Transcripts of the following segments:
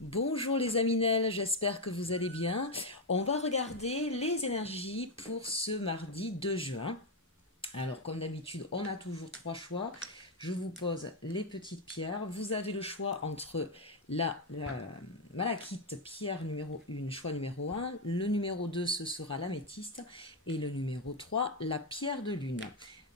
Bonjour les Aminelles, j'espère que vous allez bien. On va regarder les énergies pour ce mardi 2 juin. Alors comme d'habitude, on a toujours trois choix. Je vous pose les petites pierres. Vous avez le choix entre la malachite pierre numéro 1, choix numéro 1. Le numéro 2, ce sera l'améthyste. Et le numéro 3, la pierre de lune.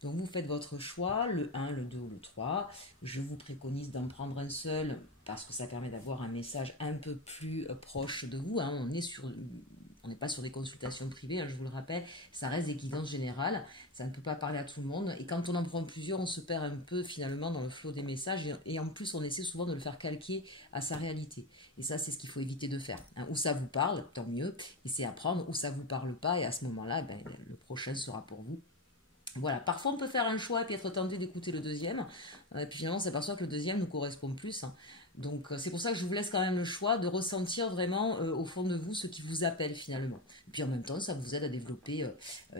Donc vous faites votre choix, le 1, le 2 ou le 3. Je vous préconise d'en prendre un seul parce que ça permet d'avoir un message un peu plus proche de vous. Hein. On n'est pas sur des consultations privées, hein, je vous le rappelle, ça reste des guidances générales, ça ne peut pas parler à tout le monde. Et quand on en prend plusieurs, on se perd un peu finalement dans le flot des messages. Et en plus, on essaie souvent de le faire calquer à sa réalité. Et ça, c'est ce qu'il faut éviter de faire. Hein. Où ça vous parle, tant mieux, et c'est à prendre. Où ça ne vous parle pas, et à ce moment-là, ben, le prochain sera pour vous. Voilà, parfois on peut faire un choix et puis être tenté d'écouter le deuxième. Et puis finalement on s'aperçoit que le deuxième nous correspond plus. Hein. Donc c'est pour ça que je vous laisse quand même le choix de ressentir vraiment au fond de vous ce qui vous appelle finalement. Et puis en même temps ça vous aide à développer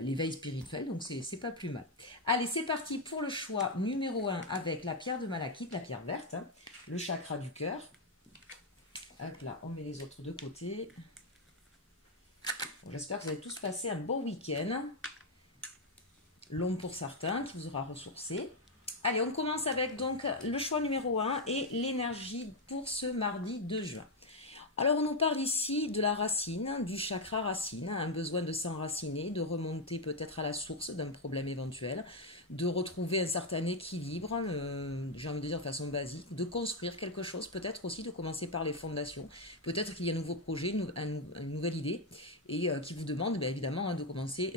l'éveil spirituel, donc c'est pas plus mal. Allez, c'est parti pour le choix numéro 1 avec la pierre de malachite, la pierre verte, hein, le chakra du cœur. Hop là, on met les autres de côté. Bon, j'espère que vous allez tous passer un bon week-end. Long pour certains, qui vous aura ressourcé. Allez, on commence avec donc le choix numéro 1 et l'énergie pour ce mardi 2 juin. Alors, on nous parle ici de la racine, du chakra racine, un besoin de s'enraciner, de remonter peut-être à la source d'un problème éventuel, de retrouver un certain équilibre, j'ai envie de dire de façon basique, de construire quelque chose, peut-être aussi de commencer par les fondations. Peut-être qu'il y a un nouveau projet, une nouvelle idée, et qui vous demande bien évidemment hein, de commencer,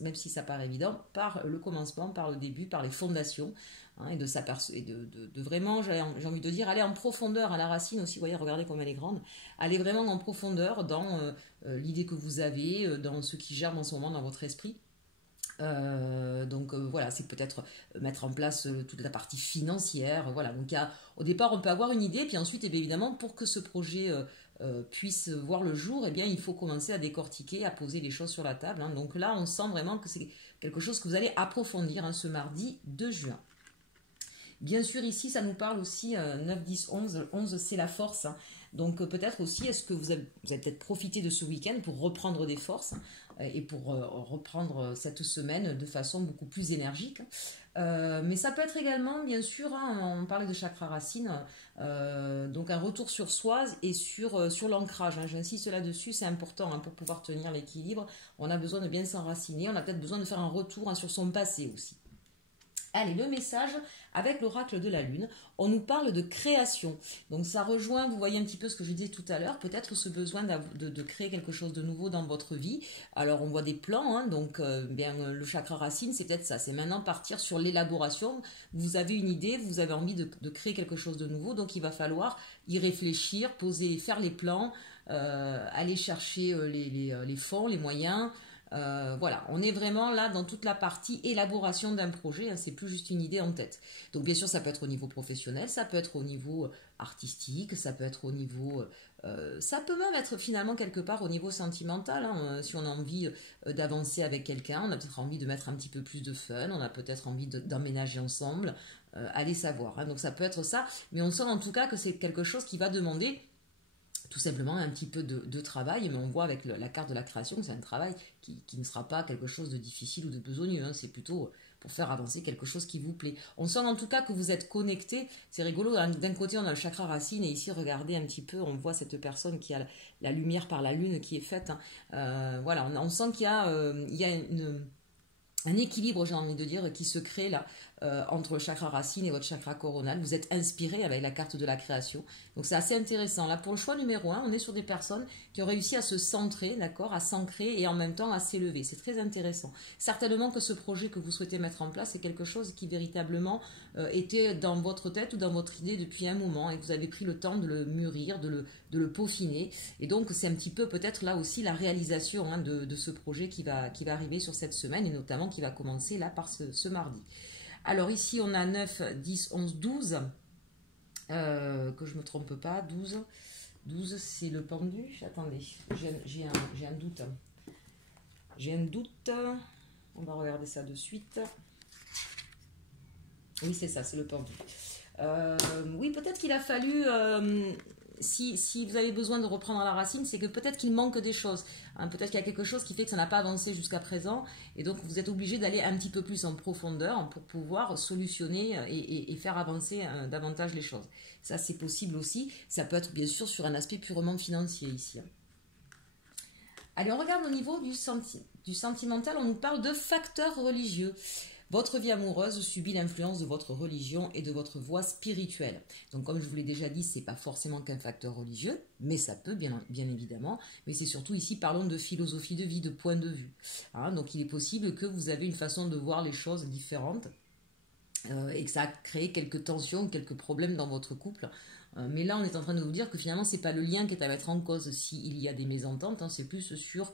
même si ça paraît évident, par le commencement, par le début, par les fondations, hein, et de vraiment, j'ai envie de dire, aller en profondeur à la racine aussi, vous voyez, regardez comme elle est grande, aller vraiment en profondeur dans l'idée que vous avez, dans ce qui germe en ce moment dans votre esprit. Voilà, c'est peut-être mettre en place toute la partie financière. Voilà, donc au départ, on peut avoir une idée, puis ensuite, évidemment, pour que ce projet puisse voir le jour, eh bien, il faut commencer à décortiquer, à poser les choses sur la table. Hein. Donc là, on sent vraiment que c'est quelque chose que vous allez approfondir hein, ce mardi 2 juin. Bien sûr, ici, ça nous parle aussi 9, 10, 11. 11, c'est la force. Hein. Donc peut-être aussi, est-ce que vous avez peut-être profité de ce week-end pour reprendre des forces et pour reprendre cette semaine de façon beaucoup plus énergique. Mais ça peut être également, bien sûr, hein, on parlait de chakra racine, donc un retour sur soi et sur l'ancrage. Hein, j'insiste là-dessus, c'est important hein, pour pouvoir tenir l'équilibre. On a besoin de bien s'enraciner, on a peut-être besoin de faire un retour hein, sur son passé aussi. Allez, le message avec l'oracle de la Lune, on nous parle de création. Donc ça rejoint, vous voyez un petit peu ce que je disais tout à l'heure, peut-être ce besoin de créer quelque chose de nouveau dans votre vie. Alors on voit des plans, hein, donc le chakra racine, c'est peut-être ça, c'est maintenant partir sur l'élaboration. Vous avez une idée, vous avez envie de créer quelque chose de nouveau, donc il va falloir y réfléchir, poser, faire les plans, aller chercher les fonds, les moyens. Voilà, on est vraiment là dans toute la partie élaboration d'un projet, hein, c'est plus juste une idée en tête. Donc bien sûr, ça peut être au niveau professionnel, ça peut être au niveau artistique, ça peut être au niveau... ça peut même être finalement quelque part au niveau sentimental, hein, si on a envie d'avancer avec quelqu'un, on a peut-être envie de mettre un petit peu plus de fun, on a peut-être envie d'emménager ensemble, allez savoir. Hein, donc ça peut être ça, mais on sent en tout cas que c'est quelque chose qui va demander tout simplement un petit peu de travail, mais on voit avec la carte de la création que c'est un travail qui ne sera pas quelque chose de difficile ou de besogneux, hein, c'est plutôt pour faire avancer quelque chose qui vous plaît. On sent en tout cas que vous êtes connecté, c'est rigolo, d'un côté on a le chakra racine et ici regardez un petit peu, on voit cette personne qui a la lumière par la lune qui est faite, hein. Voilà, on sent qu'il y a, un équilibre, j'ai envie de dire, qui se crée là entre le chakra racine et votre chakra coronal. Vous êtes inspiré avec la carte de la création. Donc c'est assez intéressant. Là, pour le choix numéro 1, on est sur des personnes qui ont réussi à se centrer, d'accord, à s'ancrer et en même temps à s'élever. C'est très intéressant. Certainement que ce projet que vous souhaitez mettre en place, c'est quelque chose qui véritablement était dans votre tête ou dans votre idée depuis un moment et que vous avez pris le temps de le mûrir, de le peaufiner. Et donc c'est un petit peu peut-être là aussi la réalisation hein, de ce projet qui va arriver sur cette semaine et notamment qui va commencer là par ce mardi. Alors ici on a 9, 10, 11, 12, que je ne me trompe pas, 12, 12 c'est le pendu, attendez, j'ai un doute, on va regarder ça de suite, oui c'est ça, c'est le pendu, oui peut-être qu'il a fallu si vous avez besoin de reprendre à la racine, c'est que peut-être qu'il manque des choses. Hein. Peut-être qu'il y a quelque chose qui fait que ça n'a pas avancé jusqu'à présent. Et donc, vous êtes obligé d'aller un petit peu plus en profondeur pour pouvoir solutionner et faire avancer davantage les choses. Ça, c'est possible aussi. Ça peut être bien sûr sur un aspect purement financier ici. Hein. Allez, on regarde au niveau du sentimental. On nous parle de facteurs religieux. Votre vie amoureuse subit l'influence de votre religion et de votre voie spirituelle. Donc comme je vous l'ai déjà dit, ce n'est pas forcément qu'un facteur religieux, mais ça peut bien évidemment. Mais c'est surtout ici, parlons de philosophie de vie, de point de vue. Hein, donc il est possible que vous avez une façon de voir les choses différentes et que ça a créé quelques tensions, quelques problèmes dans votre couple. Mais là, on est en train de vous dire que finalement, ce n'est pas le lien qui est à mettre en cause s'il y a des mésententes, hein, c'est plus sur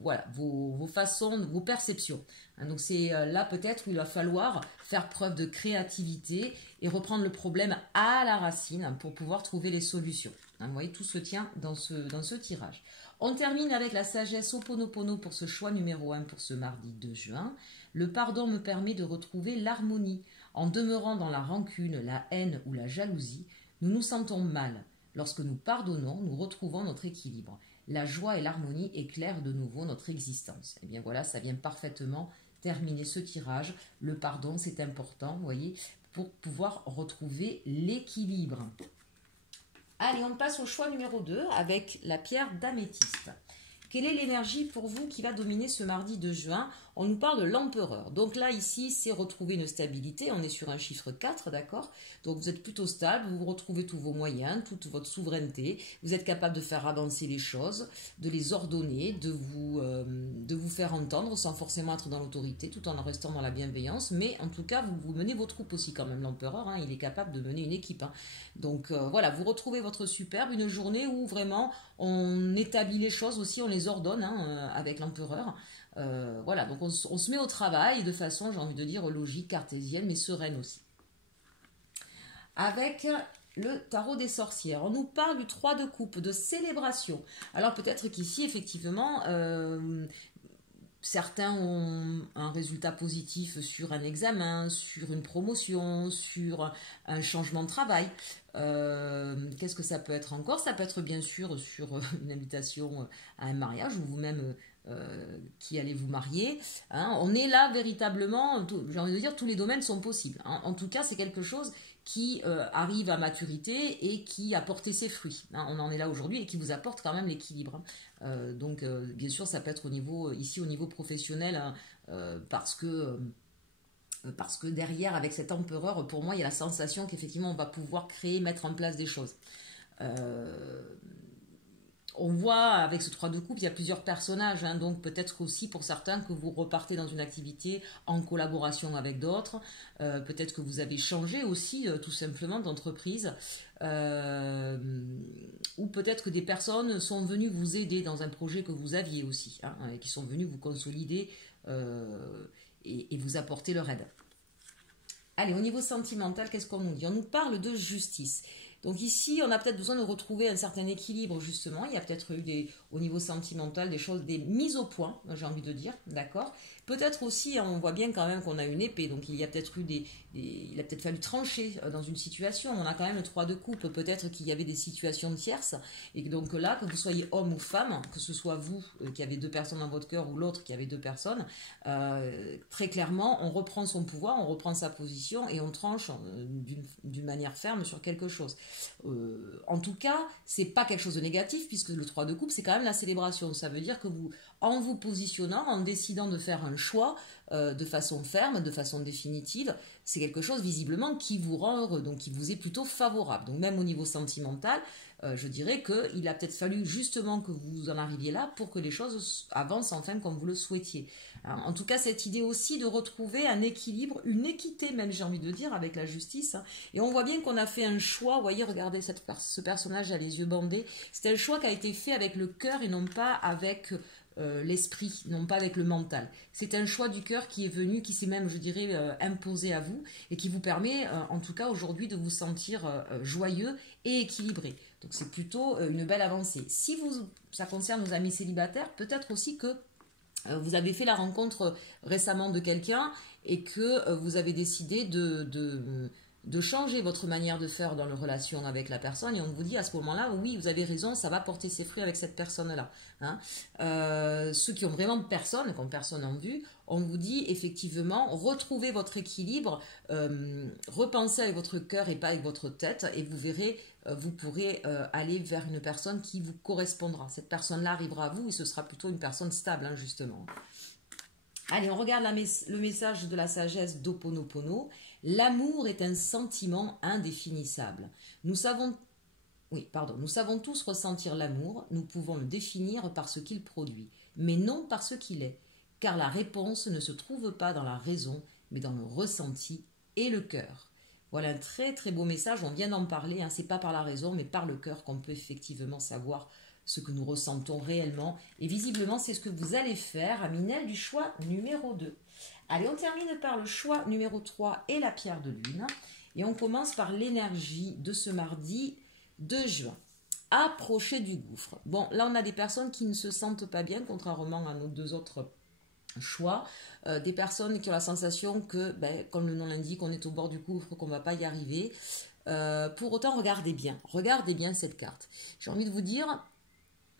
voilà, vos façons, vos perceptions. Hein, donc c'est là peut-être où il va falloir faire preuve de créativité et reprendre le problème à la racine pour pouvoir trouver les solutions. Hein, vous voyez, tout se tient dans ce tirage. On termine avec la sagesse Ho'oponopono pour ce choix numéro 1 pour ce mardi 2 juin. Le pardon me permet de retrouver l'harmonie. En demeurant dans la rancune, la haine ou la jalousie, nous nous sentons mal. Lorsque nous pardonnons, nous retrouvons notre équilibre. La joie et l'harmonie éclairent de nouveau notre existence. Et bien voilà, ça vient parfaitement terminer ce tirage. Le pardon, c'est important, vous voyez, pour pouvoir retrouver l'équilibre. Allez, on passe au choix numéro 2 avec la pierre d'améthyste. Quelle est l'énergie pour vous qui va dominer ce mardi 2 juin? On nous parle de l'empereur. Donc là, ici, c'est retrouver une stabilité. On est sur un chiffre 4, d'accord? Donc vous êtes plutôt stable, vous retrouvez tous vos moyens, toute votre souveraineté. Vous êtes capable de faire avancer les choses, de les ordonner, de vous faire entendre sans forcément être dans l'autorité, tout en restant dans la bienveillance. Mais en tout cas, vous menez vos troupes aussi quand même, l'empereur. Hein, il est capable de mener une équipe. Hein. Donc voilà, vous retrouvez votre superbe, une journée où vraiment on établit les choses aussi, on les ordonne hein, avec l'empereur. Voilà, donc on se met au travail de façon, j'ai envie de dire, logique, cartésienne, mais sereine aussi. Avec le tarot des sorcières, on nous parle du 3 de coupe, de célébration. Alors peut-être qu'ici, effectivement, certains ont un résultat positif sur un examen, sur une promotion, sur un changement de travail. Qu'est-ce que ça peut être encore? Ça peut être bien sûr sur une invitation à un mariage ou vous-même qui allez vous marier. Hein. On est là véritablement, j'ai envie de dire, tous les domaines sont possibles. Hein. En tout cas, c'est quelque chose qui arrive à maturité et qui a porté ses fruits. Hein. On en est là aujourd'hui et qui vous apporte quand même l'équilibre. Donc, bien sûr, ça peut être ici au niveau professionnel, hein, parce que derrière, avec cet empereur, pour moi, il y a la sensation qu'effectivement, on va pouvoir créer, mettre en place des choses. On voit avec ce 3 de coupe, il y a plusieurs personnages, hein, donc peut-être aussi pour certains que vous repartez dans une activité en collaboration avec d'autres, peut-être que vous avez changé aussi tout simplement d'entreprise, ou peut-être que des personnes sont venues vous aider dans un projet que vous aviez aussi, hein, et qui sont venues vous consolider et vous apporter leur aide. Allez, au niveau sentimental, qu'est-ce qu'on nous dit? On nous parle de justice. Donc ici, on a peut-être besoin de retrouver un certain équilibre, justement. Il y a peut-être eu au niveau sentimental des mises au point, j'ai envie de dire, d'accord? Peut-être aussi, on voit bien quand même qu'on a une épée, donc il y a peut-être eu il a peut-être fallu trancher dans une situation. On a quand même le 3 de coupe, peut-être qu'il y avait des situations tierces, et que donc là, que vous soyez homme ou femme, que ce soit vous qui avez 2 personnes dans votre cœur ou l'autre qui avait 2 personnes, très clairement, on reprend son pouvoir, on reprend sa position et on tranche d'une manière ferme sur quelque chose. En tout cas, c'est pas quelque chose de négatif puisque le 3 de coupe, c'est quand même la célébration. Ça veut dire que en vous positionnant, en décidant de faire un choix de façon ferme, de façon définitive, c'est quelque chose visiblement qui vous rend heureux, donc qui vous est plutôt favorable. Donc même au niveau sentimental, je dirais qu'il a peut-être fallu justement que vous en arriviez là pour que les choses avancent enfin comme vous le souhaitiez. Alors, en tout cas, cette idée aussi de retrouver un équilibre, une équité même, j'ai envie de dire, avec la justice. Hein. Et on voit bien qu'on a fait un choix, vous voyez, regardez ce personnage a les yeux bandés, c'est un choix qui a été fait avec le cœur et non pas avec l'esprit, non pas avec le mental. C'est un choix du cœur qui est venu, qui s'est même, je dirais, imposé à vous et qui vous permet, en tout cas aujourd'hui, de vous sentir joyeux et équilibré. Donc c'est plutôt une belle avancée. Si ça concerne nos amis célibataires, peut-être aussi que vous avez fait la rencontre récemment de quelqu'un et que vous avez décidé de changer votre manière de faire dans la relation avec la personne et on vous dit à ce moment-là, oui, vous avez raison, ça va porter ses fruits avec cette personne-là. Hein. Ceux qui ont vraiment personne, qui ont personne en vue, on vous dit effectivement, retrouvez votre équilibre, repensez avec votre cœur et pas avec votre tête et vous verrez, vous pourrez aller vers une personne qui vous correspondra. Cette personne-là arrivera à vous et ce sera plutôt une personne stable, hein, justement. Allez, on regarde le message de la sagesse d'Ho'oponopono. L'amour est un sentiment indéfinissable. Nous savons tous ressentir l'amour, nous pouvons le définir par ce qu'il produit, mais non par ce qu'il est, car la réponse ne se trouve pas dans la raison, mais dans le ressenti et le cœur. Voilà un très très beau message, on vient d'en parler, hein, c'est pas par la raison, mais par le cœur qu'on peut effectivement savoir ce que nous ressentons réellement. Et visiblement, c'est ce que vous allez faire, Aminel, du choix numéro 2. Allez, on termine par le choix numéro 3 et la pierre de lune. Et on commence par l'énergie de ce mardi 2 juin. Approcher du gouffre. Bon, là, on a des personnes qui ne se sentent pas bien, contrairement à nos 2 autres choix. Des personnes qui ont la sensation que, comme le nom l'indique, on est au bord du gouffre, qu'on ne va pas y arriver. Pour autant, regardez bien cette carte. J'ai envie de vous dire...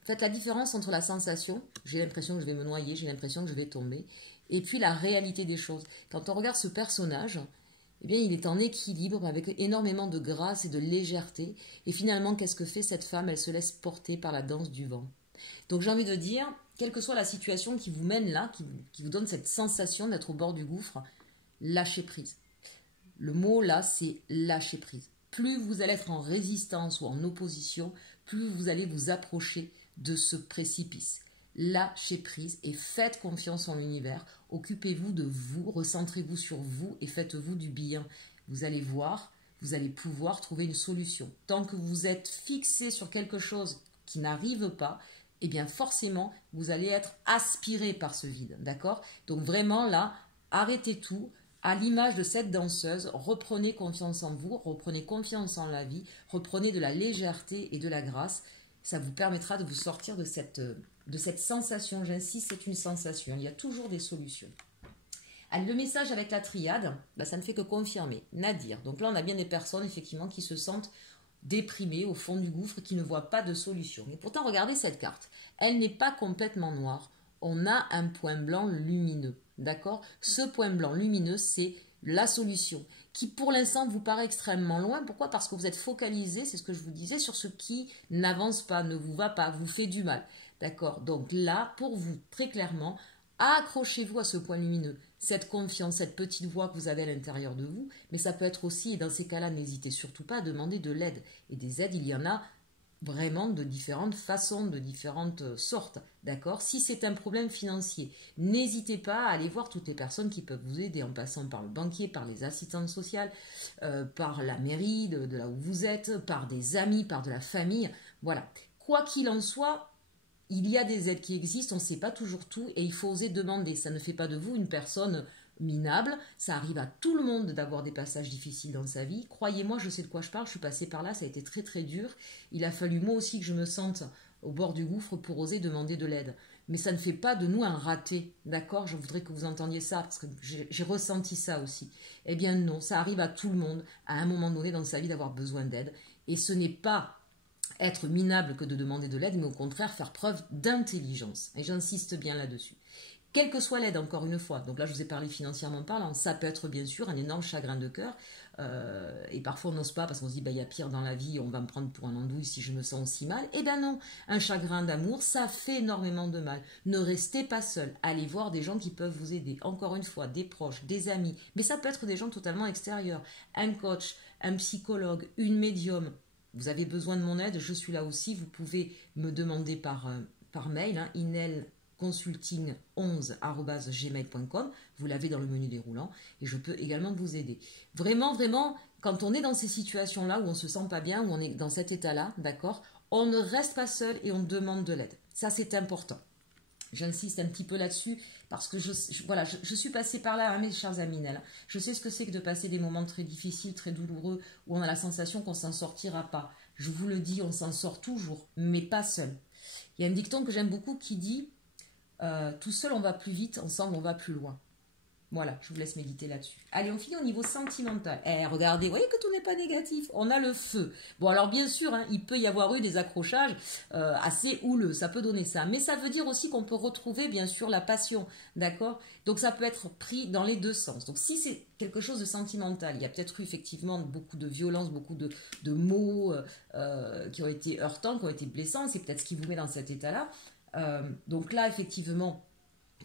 Faites la différence entre la sensation, j'ai l'impression que je vais me noyer, j'ai l'impression que je vais tomber, et puis la réalité des choses. Quand on regarde ce personnage, eh bien, il est en équilibre avec énormément de grâce et de légèreté. Et finalement, qu'est-ce que fait cette femme? Elle se laisse porter par la danse du vent. Donc j'ai envie de dire, quelle que soit la situation qui vous mène là, qui vous donne cette sensation d'être au bord du gouffre, lâchez prise. Le mot là, c'est lâcher prise. Plus vous allez être en résistance ou en opposition, plus vous allez vous approcher de ce précipice. Lâchez prise et faites confiance en l'univers. Occupez-vous de vous, recentrez-vous sur vous et faites-vous du bien. Vous allez voir, vous allez pouvoir trouver une solution. Tant que vous êtes fixé sur quelque chose qui n'arrive pas, eh bien forcément, vous allez être aspiré par ce vide. D'accord? Donc vraiment là, arrêtez tout. À l'image de cette danseuse, reprenez confiance en vous, reprenez confiance en la vie, reprenez de la légèreté et de la grâce. Ça vous permettra de vous sortir de cette sensation. J'insiste, c'est une sensation. Il y a toujours des solutions. Alors, le message avec la triade, ça ne fait que confirmer. Nadir. Donc là, on a bien des personnes, effectivement, qui se sentent déprimées au fond du gouffre, qui ne voient pas de solution. Mais pourtant, regardez cette carte. Elle n'est pas complètement noire. On a un point blanc lumineux. D'accord? Ce point blanc lumineux, c'est la solution, qui pour l'instant vous paraît extrêmement loin. Pourquoi? Parce que vous êtes focalisé, c'est ce que je vous disais, sur ce qui n'avance pas, ne vous va pas, vous fait du mal. D'accord? Donc là, pour vous, très clairement, accrochez-vous à ce point lumineux, cette confiance, cette petite voix que vous avez à l'intérieur de vous, mais ça peut être aussi, et dans ces cas-là, n'hésitez surtout pas à demander de l'aide. Et des aides, il y en a vraiment de différentes façons, de différentes sortes, d'accord? Si c'est un problème financier, n'hésitez pas à aller voir toutes les personnes qui peuvent vous aider en passant par le banquier, par les assistantes sociales, par la mairie de là où vous êtes, par des amis, par de la famille, voilà. Quoi qu'il en soit, il y a des aides qui existent, on ne sait pas toujours tout et il faut oser demander. Ça ne fait pas de vous une personne minable, ça arrive à tout le monde d'avoir des passages difficiles dans sa vie. Croyez-moi, je sais de quoi je parle, je suis passée par là, ça a été très très dur. Il a fallu moi aussi que je me sente au bord du gouffre pour oser demander de l'aide. Mais ça ne fait pas de nous un raté, d'accord? Je voudrais que vous entendiez ça, parce que j'ai ressenti ça aussi. Eh bien non, ça arrive à tout le monde, à un moment donné dans sa vie, d'avoir besoin d'aide. Et ce n'est pas être minable que de demander de l'aide, mais au contraire faire preuve d'intelligence. Et j'insiste bien là-dessus. Quelle que soit l'aide, encore une fois, donc là je vous ai parlé financièrement parlant, ça peut être bien sûr un énorme chagrin de cœur, et parfois on n'ose pas parce qu'on se dit il y a pire dans la vie, on va me prendre pour un andouille si je me sens aussi mal. Eh bien non, un chagrin d'amour, ça fait énormément de mal. Ne restez pas seul, allez voir des gens qui peuvent vous aider, encore une fois, des proches, des amis, mais ça peut être des gens totalement extérieurs, un coach, un psychologue, une médium. Vous avez besoin de mon aide, je suis là aussi, vous pouvez me demander par mail, inelconsulting11@gmail.com, vous l'avez dans le menu déroulant et je peux également vous aider. Vraiment, vraiment, quand on est dans ces situations-là où on ne se sent pas bien, où on est dans cet état-là, d'accord, on ne reste pas seul et on demande de l'aide. Ça, c'est important. J'insiste un petit peu là-dessus parce que je suis passée par là, mes chers amis. Je sais ce que c'est que de passer des moments très difficiles, très douloureux, où on a la sensation qu'on ne s'en sortira pas. Je vous le dis, on s'en sort toujours, mais pas seul. Il y a un dicton que j'aime beaucoup qui dit tout seul on va plus vite, ensemble on va plus loin. Voilà, je vous laisse méditer là-dessus. Allez, on finit au niveau sentimental. Eh, regardez, vous voyez que tout n'est pas négatif. On a le feu. Bon, alors bien sûr, hein, il peut y avoir eu des accrochages assez houleux. Ça peut donner ça. Mais ça veut dire aussi qu'on peut retrouver, bien sûr, la passion. D'accord? Donc, ça peut être pris dans les deux sens. Donc, si c'est quelque chose de sentimental, il y a peut-être eu effectivement beaucoup de violence, beaucoup de mots qui ont été heurtants, qui ont été blessants. C'est peut-être ce qui vous met dans cet état-là. Donc là, effectivement,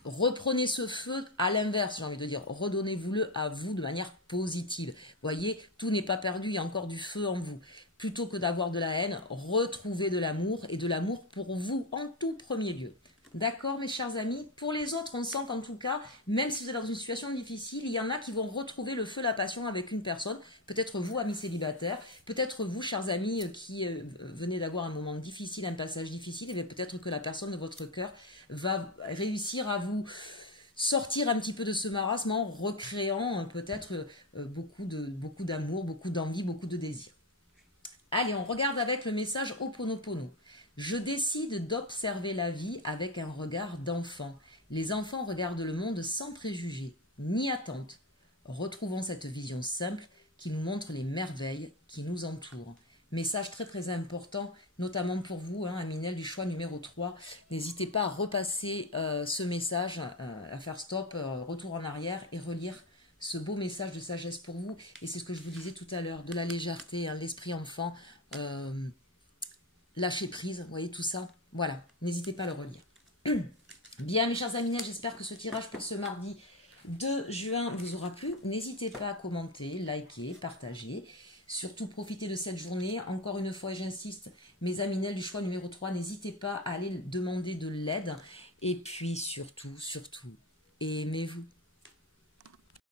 reprenez ce feu à l'inverse, j'ai envie de dire. Redonnez-vous-le à vous de manière positive. Voyez, tout n'est pas perdu, il y a encore du feu en vous. Plutôt que d'avoir de la haine, retrouvez de l'amour et de l'amour pour vous en tout premier lieu. D'accord, mes chers amis? Pour les autres, on sent qu'en tout cas, même si vous êtes dans une situation difficile, il y en a qui vont retrouver le feu, la passion avec une personne. Peut-être vous, amis célibataires, peut-être vous, chers amis, qui venez d'avoir un moment difficile, un passage difficile, et peut-être que la personne de votre cœur va réussir à vous sortir un petit peu de ce marasme en recréant peut-être beaucoup d'amour, beaucoup d'envie, beaucoup de désir. Allez, on regarde avec le message Ho'oponopono. Je décide d'observer la vie avec un regard d'enfant. Les enfants regardent le monde sans préjugés, ni attente. Retrouvons cette vision simple qui nous montre les merveilles qui nous entourent. Message très très important, notamment pour vous, hein, Aminel du choix numéro 3. N'hésitez pas à repasser ce message, à faire stop, retour en arrière et relire ce beau message de sagesse pour vous. Et c'est ce que je vous disais tout à l'heure, de la légèreté, hein, l'esprit enfant, lâcher prise, vous voyez tout ça. Voilà, n'hésitez pas à le relire. Bien, mes chers Aminel, j'espère que ce tirage pour ce mardi 2 juin vous aura plu. N'hésitez pas à commenter, liker, partager. Surtout, profitez de cette journée. Encore une fois, j'insiste, mes Aminel du choix numéro 3, n'hésitez pas à aller demander de l'aide. Et puis, surtout, aimez-vous.